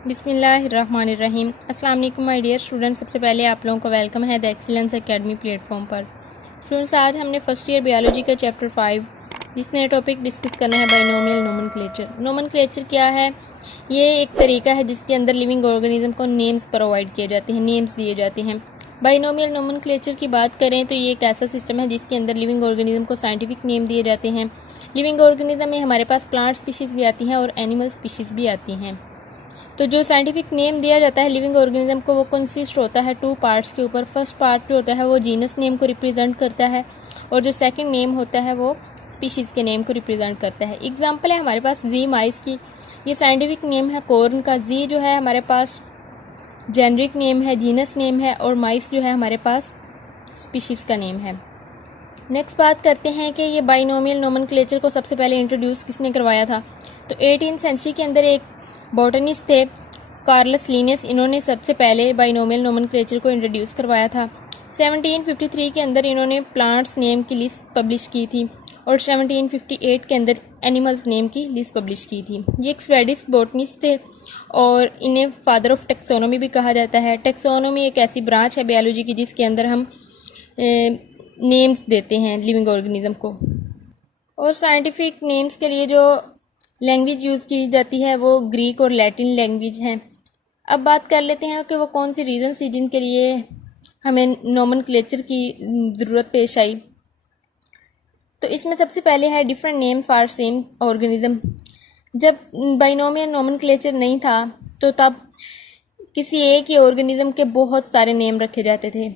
बिस्मिल्लाहिर्रहमानिर्रहीम। अस्सलाम वालेकुम माय डियर स्टूडेंट। सबसे पहले आप लोगों का वेलकम है द एक्सीलेंस एकेडमी प्लेटफॉर्म पर। स्टूडेंट्स, आज हमने फर्स्ट ईयर बायोलॉजी का चैप्टर 5 जिसमें टॉपिक डिस्कस करना है बाइनोमियल नोमेनक्लेचर। नोमेनक्लेचर क्या है? ये एक तरीका है जिसके अंदर लिविंग ऑर्गेनिज्म को नेम्स प्रोवाइड किए जाते हैं, नेम्स दिए जाते हैं। बाइनोमियल नोमेनक्लेचर की बात करें तो ये एक ऐसा सिस्टम है जिसके अंदर लिविंग ऑर्गेनिज्म को साइंटिफिक नेम दिए जाते हैं। लिविंग ऑर्गेनिज्म में हमारे पास प्लांट स्पीशीज़ भी आती हैं और एनिमल स्पीशीज़ भी आती हैं। तो जो साइंटिफिक नेम दिया जाता है लिविंग ऑर्गेनिज्म को वो कंसिस्ट होता है 2 पार्ट्स के ऊपर। फर्स्ट पार्ट जो होता है वो जीनस नेम को रिप्रेजेंट करता है और जो सेकंड नेम होता है वो स्पीशीज़ के नेम को रिप्रेजेंट करता है। एग्जांपल है हमारे पास जी माइस की। ये साइंटिफिक नेम है कॉर्न का। जी जो है हमारे पास जेनरिक नेम है, जीनस नेम है, और माइस जो है हमारे पास स्पीशीज़ का नेम है। नेक्स्ट बात करते हैं कि ये बाइनोमियल नोमेनक्लेचर को सबसे पहले इंट्रोड्यूस किसने करवाया था। तो 18th सेंचुरी के अंदर एक बॉटनिस्ट थे कार्लस लिनियस, इन्होंने सबसे पहले बाइनोमियल नोमेनक्लेचर को इंट्रोड्यूस करवाया था। 1753 के अंदर इन्होंने प्लांट्स नेम की लिस्ट पब्लिश की थी और 1758 के अंदर एनिमल्स नेम की लिस्ट पब्लिश की थी। ये एक स्वेडिश बॉटनिस्ट थे और इन्हें फादर ऑफ टेक्सोनोमी भी कहा जाता है। टेक्सोनोमी एक ऐसी ब्रांच है बायोलॉजी की जिसके अंदर हम नेम्स देते हैं लिविंग ऑर्गेनिज्म को। और साइंटिफिक नेम्स के लिए जो लैंग्वेज यूज़ की जाती है वो ग्रीक और लैटिन लैंग्वेज हैं। अब बात कर लेते हैं कि वो कौन सी रीज़न थी जिनके लिए हमें नोमेनक्लेचर की ज़रूरत पेश आई। तो इसमें सबसे पहले है different name for same organism. जब बाइनोमियल नोमेनक्लेचर नहीं था तो तब किसी एक ही ऑर्गेनिज्म के बहुत सारे नेम रखे जाते थे।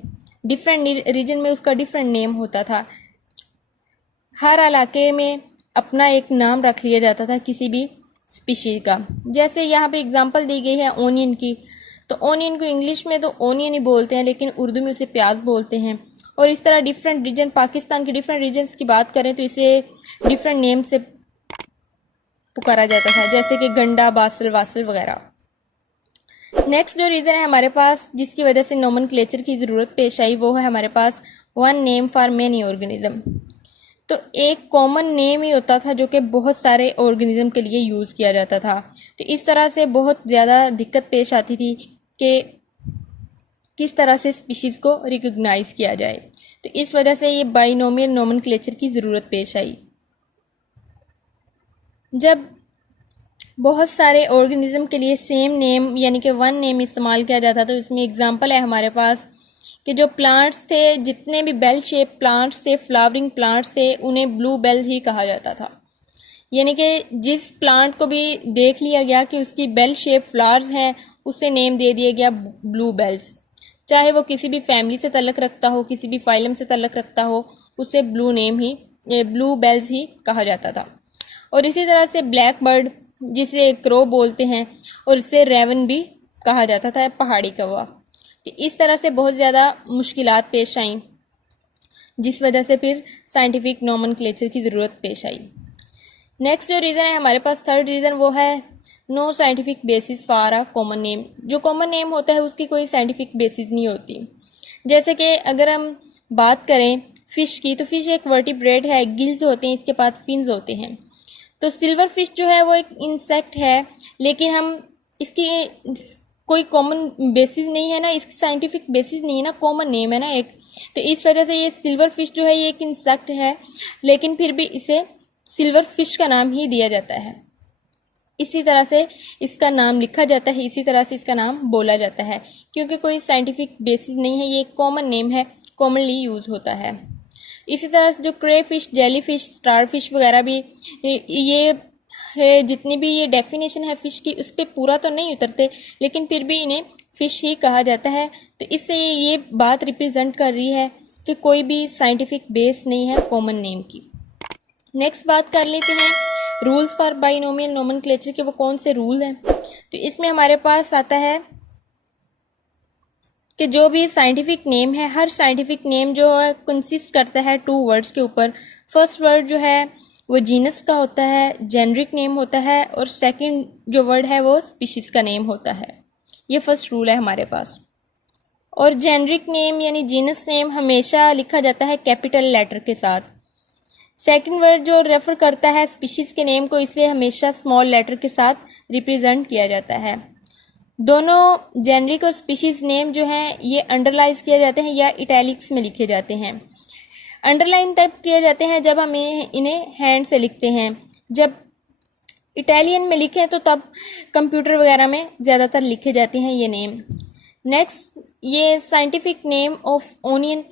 डिफरेंट रीजन में उसका डिफरेंट नेम होता था। हर इलाके में अपना एक नाम रख लिया जाता था किसी भी स्पीशीज का। जैसे यहाँ पे एग्जांपल दी गई है ओनियन की। तो ओनियन को इंग्लिश में तो ओनियन ही बोलते हैं लेकिन उर्दू में उसे प्याज बोलते हैं। और इस तरह डिफरेंट रीजन, पाकिस्तान के डिफरेंट रीजन्स की बात करें तो इसे डिफरेंट नेम से पुकारा जाता था, जैसे कि गंडा, बासल, वासल वगैरह। नेक्स्ट जो रीज़न है हमारे पास जिसकी वजह से नोमेनक्लेचर की ज़रूरत पेश आई वो है हमारे पास one name for many organism. तो एक कॉमन नेम ही होता था जो कि बहुत सारे ऑर्गेनिज्म के लिए यूज़ किया जाता था। तो इस तरह से बहुत ज़्यादा दिक्कत पेश आती थी कि किस तरह से स्पीशीज़ को रिकॉग्नाइज किया जाए। तो इस वजह से ये बाइनोमियल नोमेनक्लेचर की ज़रूरत पेश आई। जब बहुत सारे ऑर्गेनिज्म के लिए सेम नेम यानी कि वन नेम इस्तेमाल किया जाता तो इसमें एग्जांपल है हमारे पास कि जो प्लांट्स थे, जितने भी बेल शेप प्लांट्स थे, फ्लावरिंग प्लांट्स थे, उन्हें ब्लू बेल ही कहा जाता था। यानी कि जिस प्लांट को भी देख लिया गया कि उसकी बेल शेप फ्लावर्स हैं उसे नेम दे दिया गया ब्लू बेल्स। चाहे वो किसी भी फैमिली से तल्लक रखता हो, किसी भी फाइलम से तल्लक रखता हो, उसे ब्लू बेल्स ही कहा जाता था। और इसी तरह से ब्लैक बर्ड जिसे क्रो बोलते हैं और इसे रेवन भी कहा जाता था, पहाड़ी कौवा। तो इस तरह से बहुत ज़्यादा मुश्किलात पेश आईं जिस वजह से फिर साइंटिफिक नोमेनक्लेचर की ज़रूरत पेश आई। नेक्स्ट जो रीज़न है हमारे पास, थर्ड रीज़न, वो है no scientific basis for a common name. जो कॉमन नेम होता है उसकी कोई साइंटिफिक बेसिस नहीं होती। जैसे कि अगर हम बात करें फ़िश की, तो फ़िश एक वर्टिब्रेट है, गिल्स होते हैं, इसके पास फिन्स होते हैं। तो सिल्वर फिश जो है वो एक इंसेक्ट है लेकिन हम इसकी कोई कॉमन बेसिस नहीं है ना, इसकी साइंटिफिक बेसिस नहीं है ना, कॉमन नेम है ना एक। तो इस वजह से ये सिल्वर फिश जो है ये एक इंसेक्ट है लेकिन फिर भी इसे सिल्वर फिश का नाम ही दिया जाता है। इसी तरह से इसका नाम लिखा जाता है, इसी तरह से इसका नाम बोला जाता है क्योंकि कोई साइंटिफिक बेसिस नहीं है, ये एक कॉमन नेम है, कॉमनली यूज़ होता है। इसी तरह जो crayfish, jellyfish, starfish वगैरह भी ये जितनी भी ये डेफिनेशन है फ़िश की उस पर पूरा तो नहीं उतरते लेकिन फिर भी इन्हें फ़िश ही कहा जाता है। तो इससे ये बात रिप्रेजेंट कर रही है कि कोई भी साइंटिफिक बेस नहीं है कॉमन नेम की। नेक्स्ट बात कर लेते हैं रूल्स फॉर बाइनोमियल नोमेनक्लेचर के, वो कौन से रूल हैं। तो इसमें हमारे पास आता है कि जो भी साइंटिफिक नेम है, हर साइंटिफिक नेम जो है कंसिस्ट करता है 2 वर्ड्स के ऊपर। फर्स्ट वर्ड जो है वो जीनस का होता है, जेनरिक नेम होता है, और सेकंड जो वर्ड है वो स्पीशीज़ का नेम होता है। ये फर्स्ट रूल है हमारे पास। और जेनरिक नेम यानी जीनस नेम हमेशा लिखा जाता है कैपिटल लेटर के साथ। सेकंड वर्ड जो रेफर करता है स्पीशीज़ के नेम को, इसे हमेशा स्मॉल लेटर के साथ रिप्रेजेंट किया जाता है। दोनों जेनरिक और स्पीशीज़ नेम जो हैं ये अंडरलाइज किए जाते हैं या इटैलिक्स में लिखे जाते हैं। अंडरलाइन तब किए जाते हैं जब हम इन्हें हैंड से लिखते हैं, जब इटालियन में लिखें तो तब कंप्यूटर वगैरह में ज़्यादातर लिखे जाते हैं ये नेम। नेक्स्ट, ये साइंटिफिक नेम ऑफ ओनियन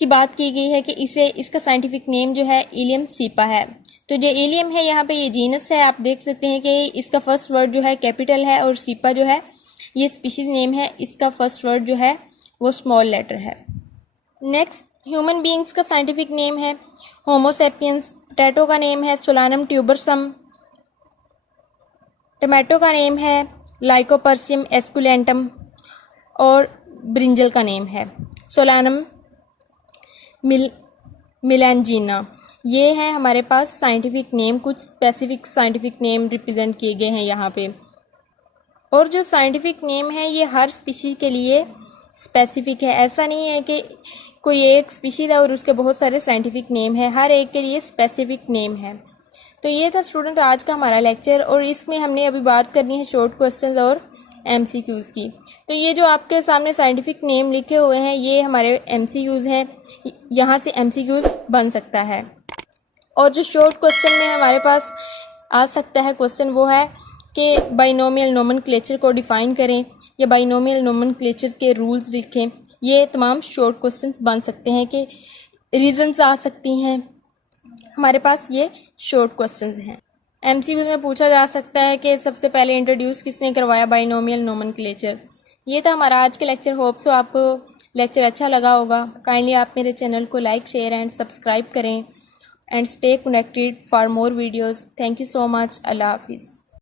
की बात की गई है कि इसका साइंटिफिक नेम जो है इलियम सीपा है। तो जो इलियम है यहाँ पे ये जीनस है, आप देख सकते हैं कि इसका फर्स्ट वर्ड जो है कैपिटल है और सीपा जो है ये स्पीशीज नेम है, इसका फर्स्ट वर्ड जो है वो स्मॉल लेटर है। नेक्स्ट, ह्यूमन बीइंग्स का साइंटिफिक नेम है होमो सैपियंस। पोटैटो का नेम है सोलानम ट्यूबरसम। टमाटो का नेम है लाइकोपर्सियम एस्कुलेंटम और ब्रिंजल का नेम है सोलानम मिलेंजीना। ये है हमारे पास साइंटिफिक नेम, कुछ स्पेसिफिक साइंटिफिक नेम रिप्रेजेंट किए गए हैं यहाँ पे। और जो साइंटिफिक नेम है ये हर स्पीशीज़ के लिए स्पेसिफिक है, ऐसा नहीं है कि कोई एक स्पीशीज़ है और उसके बहुत सारे साइंटिफिक नेम है, हर एक के लिए स्पेसिफिक नेम है। तो ये था स्टूडेंट आज का हमारा लेक्चर, और इसमें हमने अभी बात करनी है शॉर्ट क्वेश्चंस और एमसीक्यूज़ की। तो ये जो आपके सामने साइंटिफिक नेम लिखे हुए हैं ये हमारे एमसीक्यूज़ हैं, यहाँ से एमसीक्यूज़ बन सकता है। और जो शॉर्ट क्वेश्चन में हमारे पास आ सकता है क्वेश्चन वो है कि बाइनोमियल नोमेनक्लेचर को डिफ़ाइन करें या बाइनोमियल नोमेनक्लेचर के रूल्स लिखें। ये तमाम शॉर्ट क्वेश्चंस बन सकते हैं कि रीजंस आ सकती हैं, हमारे पास ये शॉर्ट क्वेश्चंस हैं। एमसीक्यूज़ में पूछा जा सकता है कि सबसे पहले इंट्रोड्यूस किसने करवाया बाइनोमियल नोमेनक्लेचर। ये था हमारा आज का लेक्चर। होप सो आपको लेक्चर अच्छा लगा होगा। काइंडली आप मेरे चैनल को लाइक, शेयर एंड सब्सक्राइब करें and stay connected for more videos. Thank you so much. अल्लाह हाफिज़।